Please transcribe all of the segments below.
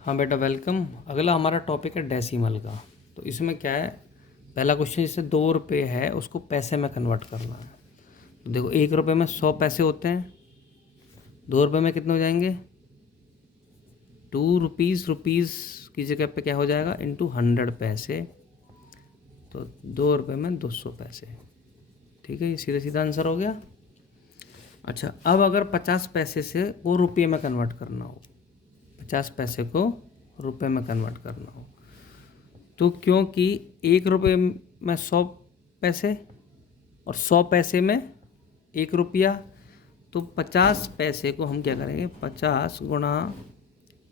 हाँ बेटा वेलकम। अगला हमारा टॉपिक है डेसिमल का। तो इसमें क्या है, पहला क्वेश्चन जैसे 2 रुपये है उसको पैसे में कन्वर्ट करना है। तो देखो 1 रुपये में 100 पैसे होते हैं, 2 रुपये में कितने हो जाएंगे 2 रुपीज़। रुपीज़ की जगह पे क्या हो जाएगा इंटू 100 पैसे, तो 2 रुपये में 200 पैसे। ठीक है, ये सीधा सीधा आंसर हो गया। अच्छा, अब अगर 50 पैसे से वो रुपये में कन्वर्ट करना हो, 50 पैसे को रुपये में कन्वर्ट करना हो, तो क्योंकि 1 रुपये में 100 पैसे और 100 पैसे में 1 रुपया, तो 50 पैसे को हम क्या करेंगे 50 गुणा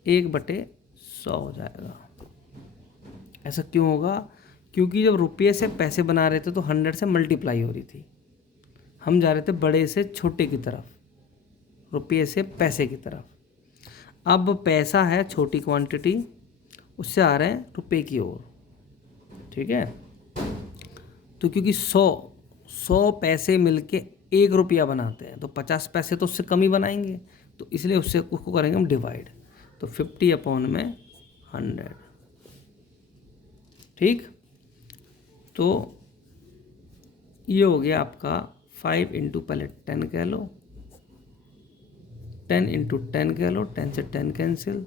1/100 हो जाएगा। ऐसा क्यों होगा? क्योंकि जब रुपये से पैसे बना रहे थे तो 100 से मल्टीप्लाई हो रही थी, हम जा रहे थे बड़े से छोटे की तरफ, रुपये से पैसे की तरफ। अब पैसा है छोटी क्वांटिटी, उससे आ रहे हैं रुपये की ओर। ठीक है, तो क्योंकि 100 पैसे मिलके 1 रुपया बनाते हैं, तो 50 पैसे तो उससे कम ही बनाएंगे, तो इसलिए उसको करेंगे हम डिवाइड। तो 50/100। ठीक, तो ये हो गया आपका 5 इंटू, पहले 10 कह लो, 10 इंटू 10 कह लो, 10 से 10 कैंसिल,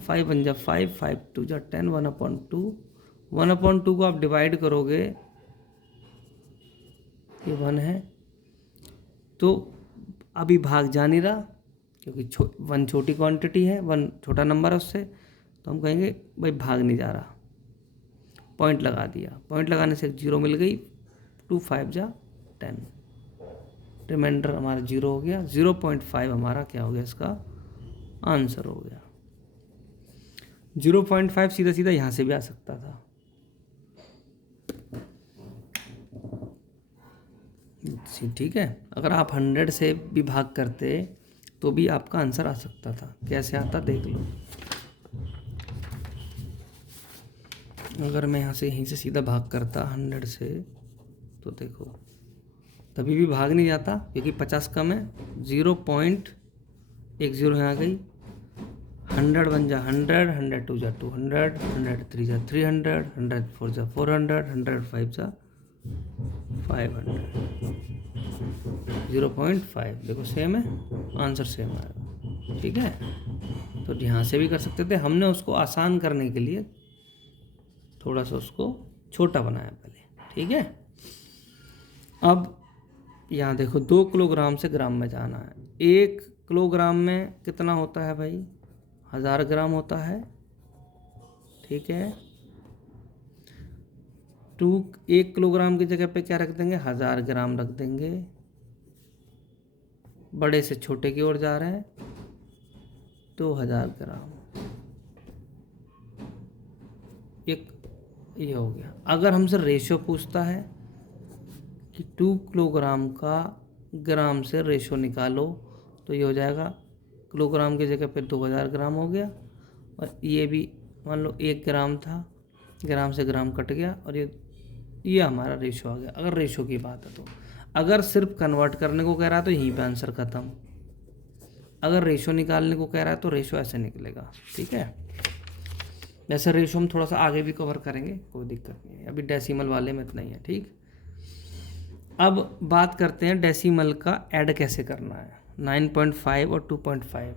5 बन जा 5, 5 2 जा 10, 1/2। 1/2 को आप डिवाइड करोगे, ये 1 है, तो अभी भाग जा नहीं रहा क्योंकि 1 छोटी क्वांटिटी है, 1 छोटा नंबर है उससे, तो हम कहेंगे भाई भाग नहीं जा रहा, पॉइंट लगा दिया। पॉइंट लगाने से एक 0 मिल गई, 2 5 जा 10, रिमाइंडर हमारा 0 हो गया। 0.5 हमारा क्या हो गया, इसका आंसर हो गया। 0.5 सीधा सीधा यहाँ से भी आ सकता था। ठीक है, अगर आप 100 से भी भाग करते तो भी आपका आंसर आ सकता था। कैसे आता देख लो। अगर मैं यहाँ से यहीं से सीधा भाग करता 100 से, तो देखो तभी भी भाग नहीं जाता क्योंकि 50 कम है। 0.10 यहाँ गई, 100 बन जा 100, 100 2 जा 200, 100 3 जा 300, 100 4 जा 400, 100 5 जा 500। 0.5 देखो सेम है, आंसर सेम आएगा। ठीक है, तो यहाँ से भी कर सकते थे, हमने उसको आसान करने के लिए थोड़ा सा उसको छोटा बनाया पहले। ठीक है, अब यहाँ देखो 2 किलोग्राम से ग्राम में जाना है। 1 किलोग्राम में कितना होता है भाई, 1000 ग्राम होता है। ठीक है, 1 किलोग्राम की जगह पे क्या रख देंगे, 1000 ग्राम रख देंगे। बड़े से छोटे की ओर जा रहे हैं, 2000 ग्राम। एक ये हो गया। अगर हमसे रेशियो पूछता है कि 2 किलोग्राम का ग्राम से रेशो निकालो, तो ये हो जाएगा किलोग्राम की जगह पे 2000 ग्राम हो गया, और ये भी मान लो 1 ग्राम था, ग्राम से ग्राम कट गया, और ये हमारा रेशो आ गया। अगर रेशो की बात है तो, अगर सिर्फ कन्वर्ट करने को कह रहा है तो यहीं पे आंसर खत्म। अगर रेशो निकालने को कह रहा है तो रेशो ऐसे निकलेगा। ठीक है, वैसे रेशो हम थोड़ा सा आगे भी कवर करेंगे, कोई दिक्कत नहीं है, अभी डेसिमल वाले में इतना ही है। ठीक, अब बात करते हैं डेसिमल का ऐड कैसे करना है। 9.5 और 2.5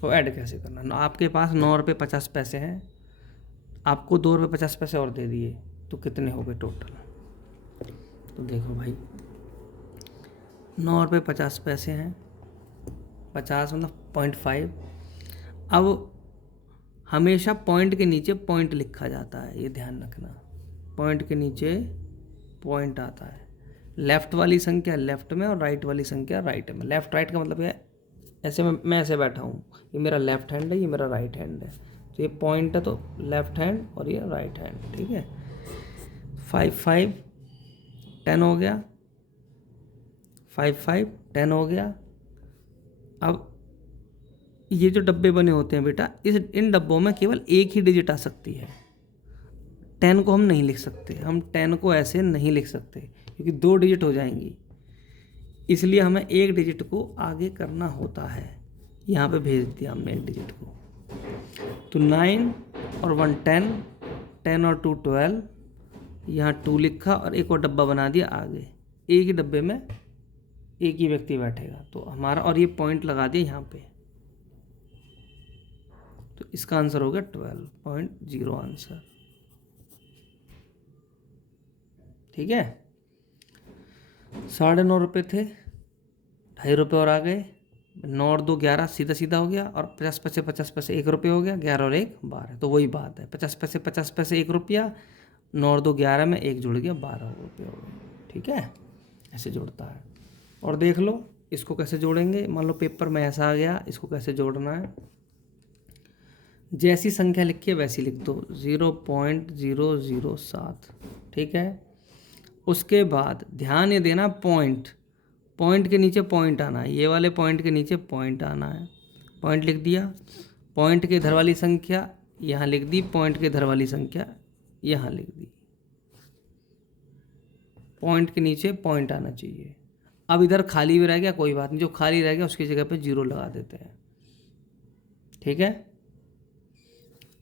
को ऐड कैसे करना है। आपके पास 9 रुपये 50 पैसे हैं, आपको 2 रुपये 50 पैसे और दे दिए, तो कितने हो गए टोटल। तो देखो भाई 9 रुपये 50 पैसे हैं, 50 मतलब 0.5। अब हमेशा पॉइंट के नीचे पॉइंट लिखा जाता है, ये ध्यान रखना, पॉइंट के नीचे पॉइंट आता है। लेफ़्ट वाली संख्या लेफ़्ट में और राइट वाली संख्या राइट में। लेफ़्ट राइट का मतलब है ऐसे मैं ऐसे बैठा हूँ, ये मेरा लेफ़्ट हैंड है, ये मेरा राइट हैंड है, तो ये पॉइंट है तो लेफ़्ट हैंड और ये राइट हैंड। ठीक है, 5 5 10 हो गया, 5 5 10 हो गया। अब ये जो डब्बे बने होते हैं बेटा, इन डब्बों में केवल एक ही डिजिट आ सकती है। 10 को हम नहीं लिख सकते, हम 10 को ऐसे नहीं लिख सकते क्योंकि 2 डिजिट हो जाएंगी, इसलिए हमें एक डिजिट को आगे करना होता है। यहाँ पे भेज दिया हमने एक डिजिट को। तो 9 और 1 10, 10 और 2 12, यहाँ 2 लिखा और एक और डब्बा बना दिया आगे। एक ही डब्बे में एक ही व्यक्ति बैठेगा तो हमारा, और ये पॉइंट लगा दिया यहाँ पे, तो इसका आंसर हो गया 12.0 आंसर। ठीक है, 9.5 थे, 2.5 रुपये और आ गए। 9 और 2 11, सीधा सीधा हो गया, और 50 पैसे 1 रुपये हो गया, 11 और 1 12। तो वही बात है, 50 पैसे 1 रुपया, 9 और 2 11 में 1 जुड़ गया, 12 रुपये हो गए। ठीक है, ऐसे जोड़ता है। और देख लो इसको कैसे जोड़ेंगे। मान लो पेपर में ऐसा आ गया, इसको कैसे जोड़ना है। जैसी संख्या लिखी है वैसी लिख दो, 0.007। ठीक है, उसके बाद ध्यान ये देना, पॉइंट के नीचे पॉइंट आना है, ये वाले पॉइंट के नीचे पॉइंट आना है। पॉइंट लिख दिया, पॉइंट के इधर वाली संख्या यहाँ लिख दी, पॉइंट के इधर वाली संख्या यहाँ लिख दी। पॉइंट के नीचे पॉइंट आना चाहिए। अब इधर खाली भी रह गया, कोई बात नहीं, जो खाली रह गया उसकी जगह पे 0 लगा देते हैं। ठीक है,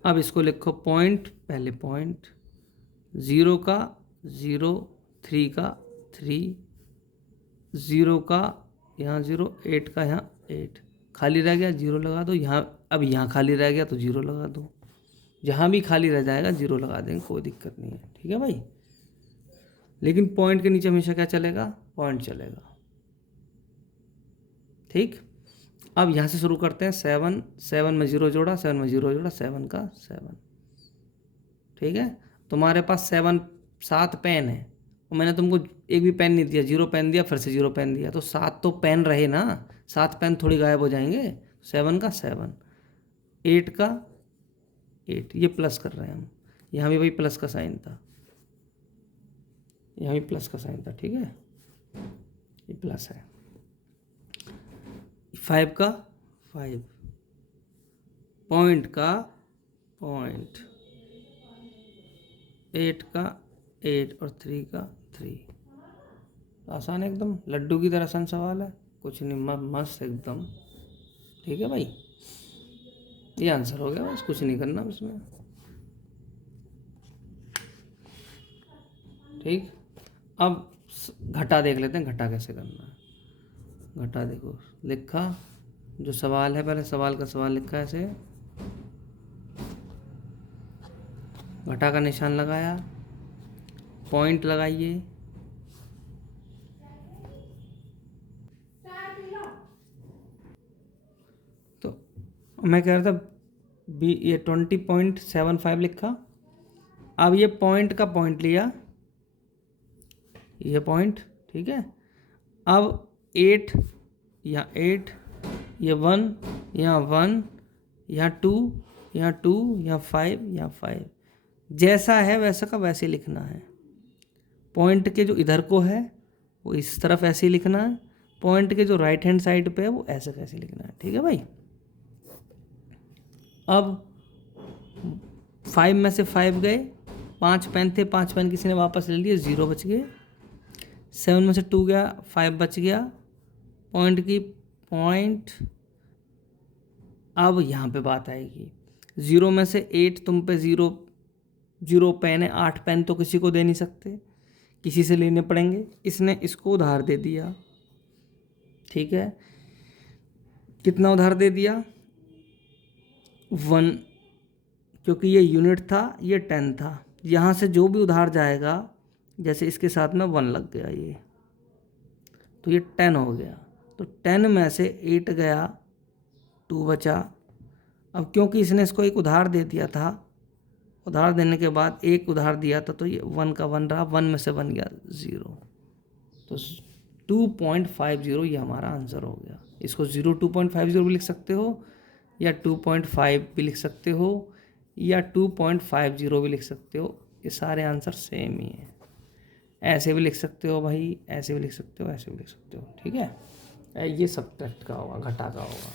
अब इसको लिखो पॉइंट, पहले पॉइंट, 0 का 0, 3 का 3, 0 का यहाँ 0, 8 का यहाँ 8, खाली रह गया 0 लगा दो यहाँ। अब यहाँ खाली रह गया तो 0 लगा दो, जहाँ भी खाली रह जाएगा 0 लगा देंगे, कोई दिक्कत नहीं है। ठीक है भाई, लेकिन पॉइंट के नीचे हमेशा क्या चलेगा, पॉइंट चलेगा। ठीक, अब यहाँ से शुरू करते हैं। 7 में 0 जोड़ा, 7 में 0 जोड़ा, 7 का 7। ठीक है, तुम्हारे पास 7 पेन है और मैंने तुमको एक भी पेन नहीं दिया, 0 पेन दिया, फिर से 0 पेन दिया, तो 7 तो पेन रहे ना, 7 पेन थोड़ी गायब हो जाएंगे। 7 का 7, 8 का 8, ये प्लस कर रहे हैं हम, यहाँ भी भाई प्लस का साइन था, यहाँ भी प्लस का साइन था। ठीक है, ये प्लस है। 5 का 5, पॉइंट का पॉइंट, 8 का 8 और 3 का 3। आसान है एकदम, लड्डू की तरह आसान सवाल है, कुछ नहीं, मस्त एकदम। ठीक है भाई, ये आंसर हो गया, बस कुछ नहीं करना इसमें। ठीक, अब घटा देख लेते हैं, घटा कैसे करना है। घटा देखो, लिखा जो सवाल है, पहले सवाल का सवाल लिखा है ऐसे, घटा का निशान लगाया, पॉइंट लगाइए, तो मैं कह रहा था ये 20.75 लिखा। अब ये पॉइंट का पॉइंट लिया, ये पॉइंट। ठीक है, अब 8 या 8, ये 1, यहाँ 1, यहाँ 2, यहाँ 2, यहाँ 5, यहाँ 5, जैसा है वैसा का वैसे लिखना है। पॉइंट के जो इधर को है वो इस तरफ ऐसे ही लिखना है, पॉइंट के जो राइट हैंड साइड पे है वो ऐसे कैसे लिखना है। ठीक है भाई, अब 5 में से 5 गए, 5 पेन थे, 5 पेन किसी ने वापस ले लिए, 0 बच गए। 7 में से 2 गया, 5 बच गया, पॉइंट की पॉइंट। अब यहाँ पे बात आएगी, 0 में से 8 तुम पे 0 पेन है, 8 पेन तो किसी को दे नहीं सकते, किसी से लेने पड़ेंगे। इसने इसको उधार दे दिया। ठीक है, कितना उधार दे दिया, 1, क्योंकि ये यूनिट था, ये 10 था। यहाँ से जो भी उधार जाएगा, जैसे इसके साथ में 1 लग गया, ये तो ये 10 हो गया। तो 10 में से 8 गया, 2 बचा। अब क्योंकि इसने इसको एक उधार दे दिया था, उधार देने के बाद एक उधार दिया था, तो ये 1 का 1 रहा, 1 में से बन गया 0, तो 2.50 ये हमारा आंसर हो गया। इसको 2.50 भी लिख सकते हो, या 2.5 भी लिख सकते हो, या 2.50 भी लिख सकते हो, ये सारे आंसर सेम ही है। ऐसे भी लिख सकते हो भाई, ऐसे भी लिख सकते हो, ऐसे भी लिख सकते हो। ठीक है, ये सब्ट्रैक्ट का होगा, घटा का होगा।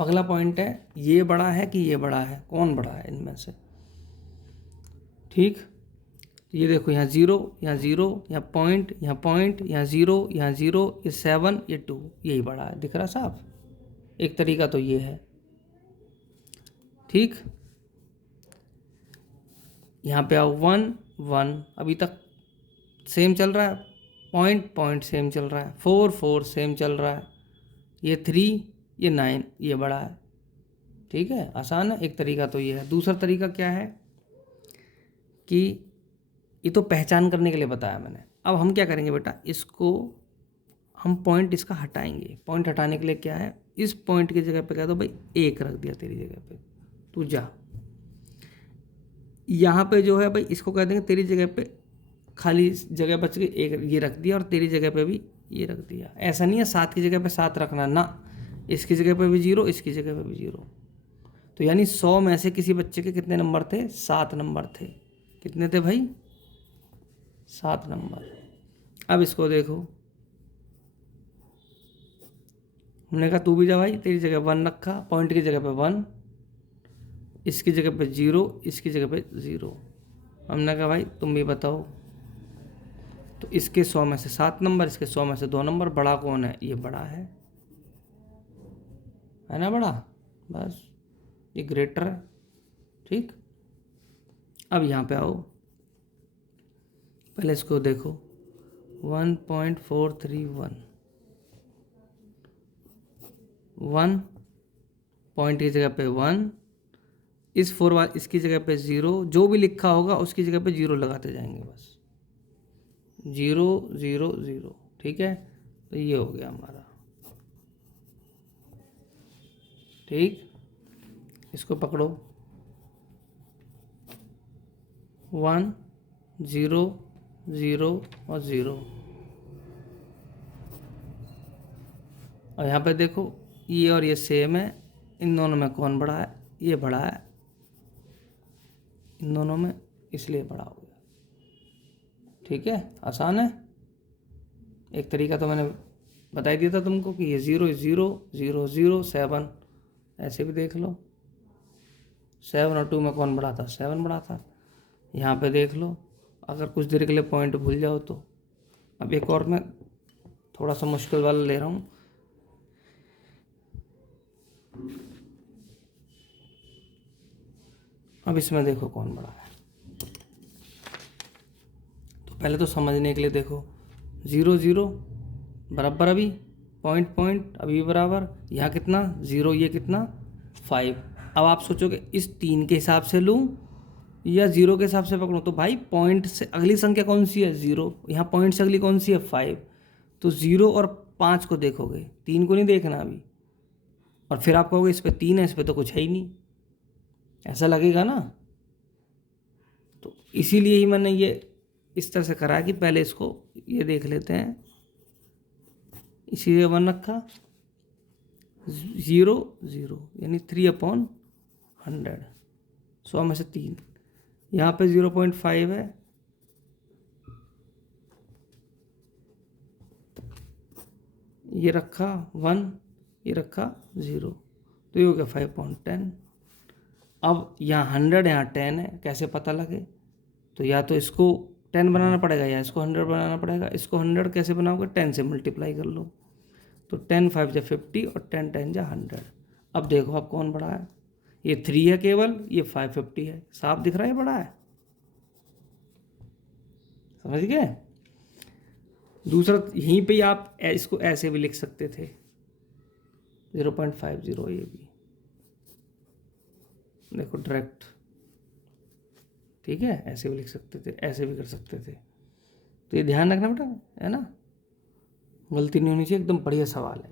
अगला पॉइंट है, ये बड़ा है कि ये बड़ा है, कौन बड़ा है इनमें से। ठीक, ये देखो, यहाँ 0, यहाँ 0, यहाँ पॉइंट, यहाँ पॉइंट, यहाँ 0, यहाँ 0, ये 7, ये 2, यही बड़ा है। दिख रहा साहब, एक तरीका तो ये है। ठीक, यहाँ पे आओ 1 1, अभी तक सेम चल रहा है, पॉइंट पॉइंट सेम चल रहा है, 4 4 सेम चल रहा है, ये 3 ये 9 ये बड़ा है। ठीक है, आसान है। एक तरीका तो ये है। दूसरा तरीका क्या है कि ये तो पहचान करने के लिए बताया मैंने। अब हम क्या करेंगे बेटा, इसको हम पॉइंट इसका हटाएंगे। पॉइंट हटाने के लिए क्या है, इस पॉइंट की जगह पे कह दो भाई 1 रख दिया तेरी जगह पे, तू जा। यहाँ पे जो है भाई इसको कह देंगे तेरी जगह पे खाली जगह बच गई, 1 ये रख दिया, और तेरी जगह पे भी ये रख दिया। ऐसा नहीं है 7 की जगह पे 7 रखना ना, इसकी जगह पे भी 0, इसकी जगह पे भी 0। तो यानी 100 में से किसी बच्चे के कितने नंबर थे, 7 नंबर थे। कितने थे भाई, 7 नंबर। अब इसको देखो, हमने कहा तू भी जा भाई, तेरी जगह 1 रखा, पॉइंट की जगह पे 1, इसकी जगह पे 0, इसकी जगह पे 0। हमने कहा भाई तुम भी बताओ, तो इसके 100 में से 7 नंबर, इसके 100 में से 2 नंबर, बड़ा कौन है, ये बड़ा है ना बड़ा, बस ये ग्रेटर है। ठीक, अब यहाँ पे आओ, पहले इसको देखो 1.431, 1 पॉइंट की जगह पे 1, इस 4 इसकी जगह पे 0, जो भी लिखा होगा उसकी जगह पे 0 लगाते जाएंगे, बस 0 0 0। ठीक है, तो ये हो गया हमारा। ठीक, इसको पकड़ो, 1 0 0 और 0। और यहाँ पे देखो ये और ये सेम है, इन दोनों में कौन बड़ा है, ये बड़ा है इन दोनों में, इसलिए बड़ा हो गया। ठीक है, आसान है। एक तरीका तो मैंने बता ही दिया था तुमको कि ये 0 0 0 0 7, ऐसे भी देख लो, 7 और 2 में कौन बड़ा था, 7 बड़ा था। यहाँ पे देख लो, अगर कुछ देर के लिए पॉइंट भूल जाओ तो। अब एक और मैं थोड़ा सा मुश्किल वाला ले रहा हूँ। अब इसमें देखो कौन बड़ा है, तो पहले तो समझने के लिए देखो, 0 0 बराबर, अभी पॉइंट पॉइंट अभी बराबर, यहाँ कितना 0, ये कितना 5। अब आप सोचोगे इस 3 के हिसाब से लूँ या 0 के हिसाब से पकड़ूँ, तो भाई पॉइंट से अगली संख्या कौन सी है, 0, यहाँ पॉइंट से अगली कौन सी है, 5। तो 0 और 5 को देखोगे, 3 को नहीं देखना अभी, और फिर आप कहोगे इस पर 3 है, इस पर तो कुछ है ही नहीं, ऐसा लगेगा ना। तो इसीलिए ही मैंने ये इस तरह से करा कि पहले इसको ये देख लेते हैं, इसीलिए 1 रखा, 0 0 यानी 3/100, 100 में से 3। यहाँ पे 0.5 है, ये रखा 1, ये रखा 0, तो ये हो गया 5.10। अब यहाँ 100 यहाँ 10 है, कैसे पता लगे, तो या तो इसको 10 बनाना पड़ेगा या इसको 100 बनाना पड़ेगा। इसको 100 कैसे बनाओगे, 10 से मल्टीप्लाई कर लो, तो 10 5 जा 50 और 10 10 जा 100। अब देखो अब कौन बड़ा है, ये 3 है केवल, ये 550 है, साफ दिख रहा है बड़ा है, समझ गए। दूसरा यहीं पे आप इसको ऐसे भी लिख सकते थे, 0.50, ये भी देखो डायरेक्ट। ठीक है, ऐसे भी लिख सकते थे, ऐसे भी कर सकते थे। तो ये ध्यान रखना बेटा, है ना, गलती नहीं होनी चाहिए, एकदम बढ़िया सवाल है।